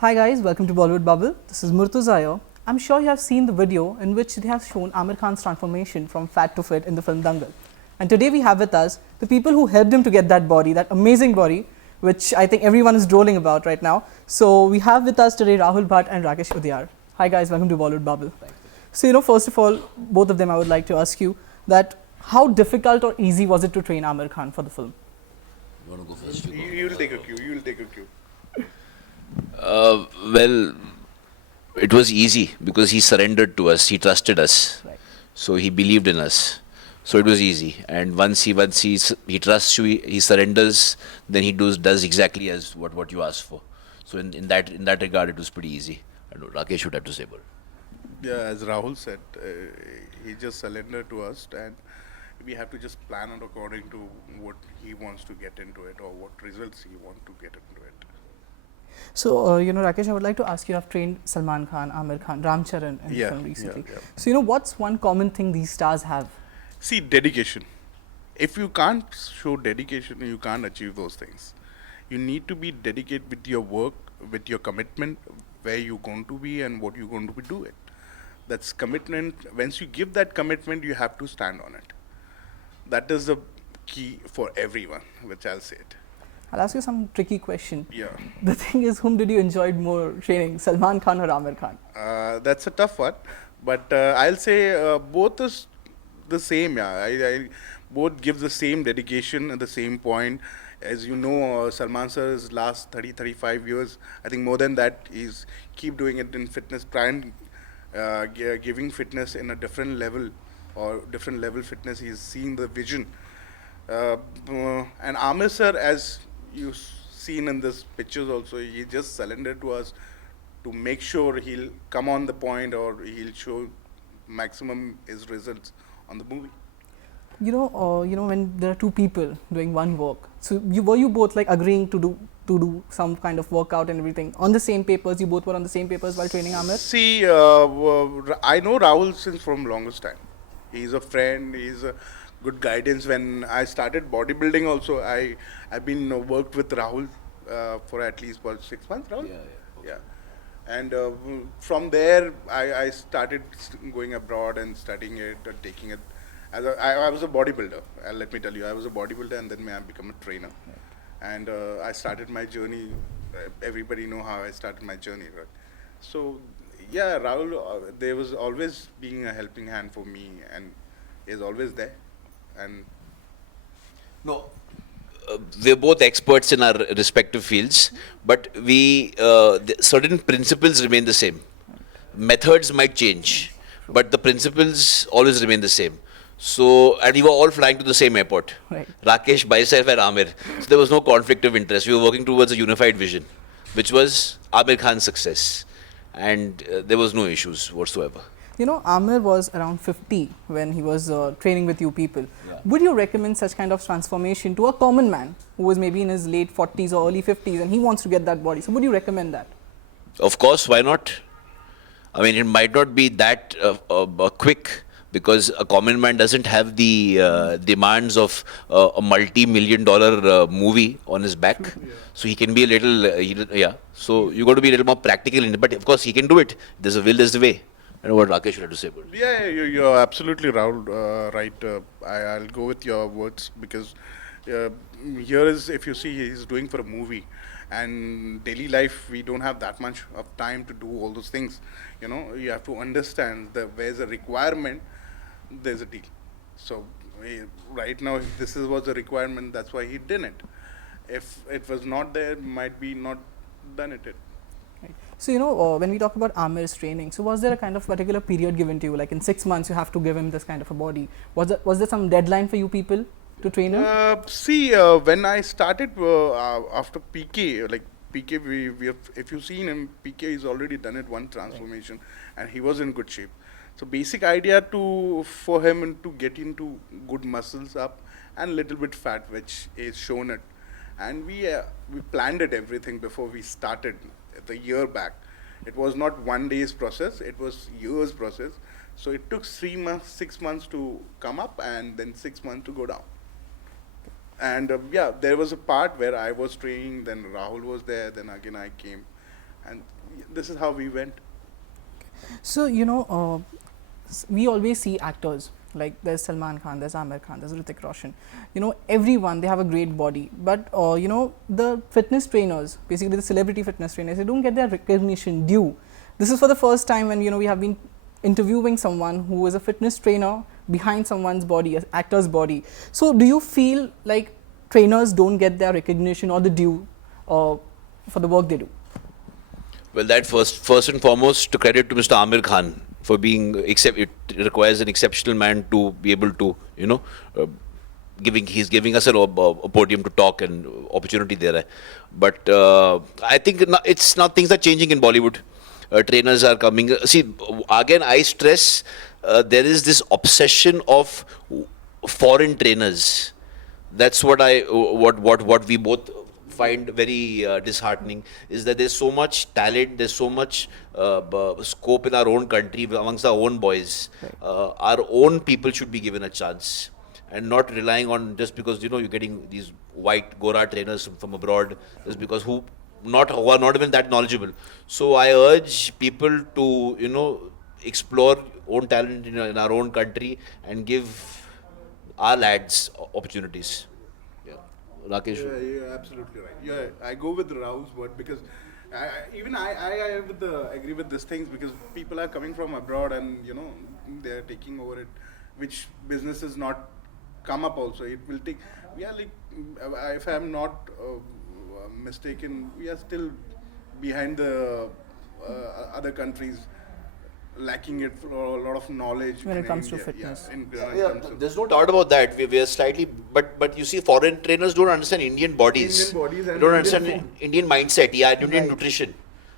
Hi guys, welcome to Bollywood Bubble. This is Murtuza here. I'm sure you have seen the video in which they have shown Aamir Khan's transformation from fat to fit in the film Dangal. And today we have with us the people who helped him to get that body, that amazing body, which I think everyone is drooling about right now. So we have with us today Rahul Bhatt and Rakesh Udiyar. Hi guys, welcome to Bollywood Bubble. So first of all, both of them I would like to ask you that how difficult or easy was it to train Aamir Khan for the film? You want to go first? You'll take a cue. You'll take a cue. Well, it was easy because he surrendered to us. He trusted us. Right. So he believed in us. So it was easy. And once he trusts you, he surrenders, then he does exactly as what you asked for. So in that regard, it was pretty easy. I know Rakesh should have to say more. Yeah, as Rahul said, he just surrendered to us, and we have to just plan it according to what he wants to get into it or what results he wants to get into it. So, Rakesh, I would like to ask you, have trained Salman Khan, Aamir Khan, Ram Charan in the film recently. Yeah. So, what's one common thing these stars have? See, dedication. If you can't show dedication, you can't achieve those things. You need to be dedicated with your work, with your commitment, where you're going to be and what you're going to be doing. That's commitment. Once you give that commitment, you have to stand on it. That is the key for everyone, which I'll say it. I'll ask you some tricky question. Yeah. The thing is, whom did you enjoy more training, Salman Khan or Aamir Khan? That's a tough one, but I'll say both is the same. Yeah, I both give the same dedication at the same point. As you know, Salman sir's last 35 years, I think more than that, he's keep doing it in fitness, trying giving fitness in a different level or different level fitness. He's seeing the vision. And Aamir sir, as you've seen in this pictures also, he just surrendered to us to make sure he'll come on the point or he'll show maximum his results on the movie. When there are two people doing one work, so were you both like agreeing to do some kind of workout and everything on the same papers? You both were on the same papers while training Aamir? See, I know Rahul since from longest time. He's a friend. He's a good guidance. When I started bodybuilding, also I've been worked with Rahul for at least 6 months. Rahul. Yeah. And from there, I started going abroad and studying it, taking it. I was a bodybuilder. Let me tell you, I was a bodybuilder, and then I became a trainer. And I started my journey. Everybody know how I started my journey, right? So yeah, Rahul, there was always being a helping hand for me, and is always there. And No, we're both experts in our respective fields, but certain principles remain the same. Methods might change, but the principles always remain the same. So, and we were all flying to the same airport. Right. Rakesh, myself, and Aamir. So there was no conflict of interest. We were working towards a unified vision, which was Aamir Khan's success, and there was no issues whatsoever. Aamir was around 50 when he was training with you people. Yeah. Would you recommend such kind of transformation to a common man who was maybe in his late 40s or early 50s and he wants to get that body? So would you recommend that? Of course, why not? I mean, it might not be that quick because a common man doesn't have the demands of a multi-million-dollar movie on his back. Yeah. So he can be a little, So you got to be a little more practical in it. But of course, he can do it. There's a will, there's the way. I know what Rakesh should have to say about it. yeah, you're absolutely Rahul, right. I'll go with your words because here is, if you see, he's doing for a movie, and daily life we don't have that much of time to do all those things. You have to understand that where's a requirement, there's a deal. So right now, if this was a requirement, that's why he didn't. If it was not there, might be not done it. Right. So, when we talk about Aamir's training, so was there a kind of particular period given to you, like in 6 months you have to give him this kind of a body? Was there some deadline for you people to train him? When I started after PK, like PK, we have, if you've seen him, PK has already done it one transformation, and he was in good shape. So basic idea for him to get into good muscles up and little bit fat, which is shown it, and we planned it everything before we started the year back. It was not 1 day's process; it was years process. So it took 3 months, 6 months to come up, and then 6 months to go down. And there was a part where I was training, then Rahul was there, then again I came. And this is how we went. So, we always see actors like there's Salman Khan, there's Aamir Khan, there's Hrithik Roshan. Everyone, they have a great body. But, the fitness trainers, basically the celebrity fitness trainers, they don't get their recognition due. This is for the first time when, we have been interviewing someone who is a fitness trainer behind someone's body, an actor's body. So, do you feel like trainers don't get their recognition or the due for the work they do? Well, that first and foremost, to credit to Mr. Aamir Khan for being, it requires an exceptional man to be able to, he's giving us a podium to talk and opportunity there. But I think it's not, things are changing in Bollywood. Trainers are coming. See, again, I stress there is this obsession of foreign trainers. That's what we both find very disheartening, is that there's so much talent, there's so much scope in our own country amongst our own boys. Right. Our own people should be given a chance and not relying on just because you're getting these white Gora trainers from abroad, just because who are not even that knowledgeable. So I urge people to explore own talent in our own country and give our lads opportunities. Rakesh? You're absolutely right. Yeah, I go with Rahul's word because I agree with these things, because people are coming from abroad and they're taking over it, which business is not come up also. It will take. We are like, if I'm not mistaken, we are still behind the other countries, lacking it for a lot of knowledge When it in comes to India. fitness. There's no doubt about that. We are slightly, but you see, foreign trainers don't understand Indian bodies. Indian bodies They and don't Indian understand Indian mindset. Yeah, Indian Right. nutrition.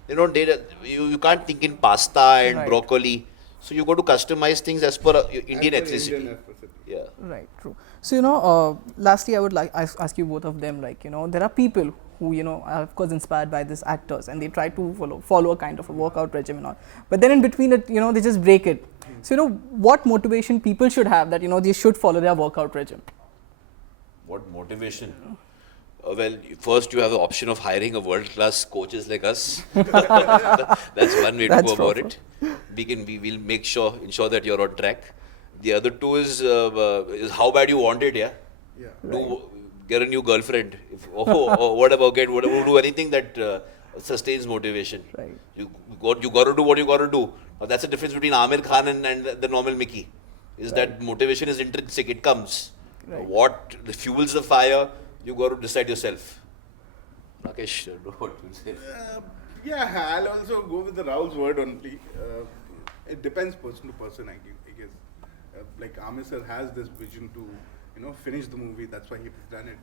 You can't think in pasta and Right. broccoli. So you got to customize things as per Indian ethnicity. Indian ethnicity. Yeah. Right, true. So, lastly, I would like ask you both of them, there are people who, are of course inspired by these actors and they try to follow a kind of a workout regimen on. But then in between it, they just break it. So, what motivation people should have that, they should follow their workout regimen? What motivation? Well, first you have the option of hiring a world-class coaches like us. That's one way to That's go about proper. it. We will ensure that you're on track. The other two is how bad you want it. Yeah. Yeah. Get a new girlfriend. Whatever. Do anything that sustains motivation. Right. You got to do what you got to do. Now, that's the difference between Aamir Khan and the normal Mickey. Is that motivation is intrinsic. It comes. Right. What fuels the fire, you got to decide yourself. Rakesh, what you say? Yeah, I'll also go with the Rahul's word only. It depends person to person, I guess. Like Aamir sir has this vision to, finish the movie. That's why he's done it.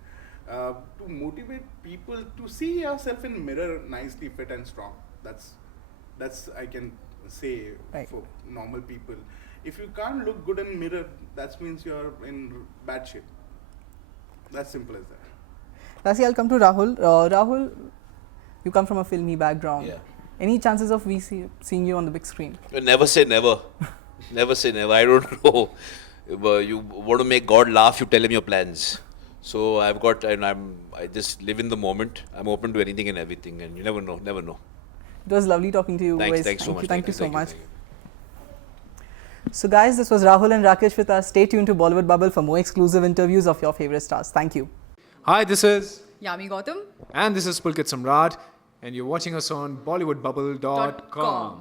To motivate people to see yourself in mirror nicely fit and strong. That's I can say Right. for normal people. If you can't look good in mirror, that means you're in bad shape. That's simple as that. Lastly, I'll come to Rahul. Rahul, you come from a filmy background. Yeah. Any chances of seeing you on the big screen? Never say never. Never say never. I don't know. You want to make God laugh, you tell him your plans. So I just live in the moment. I'm open to anything and everything, and you never know. It was lovely talking to you. Thanks guys. so much. Thank you so much. Thank you. So guys, this was Rahul and Rakesh with us. Stay tuned to Bollywood Bubble for more exclusive interviews of your favorite stars. Thank you. Hi, this is Yami Gautam. and this is Pulkit Samrat, and you're watching us on BollywoodBubble.com.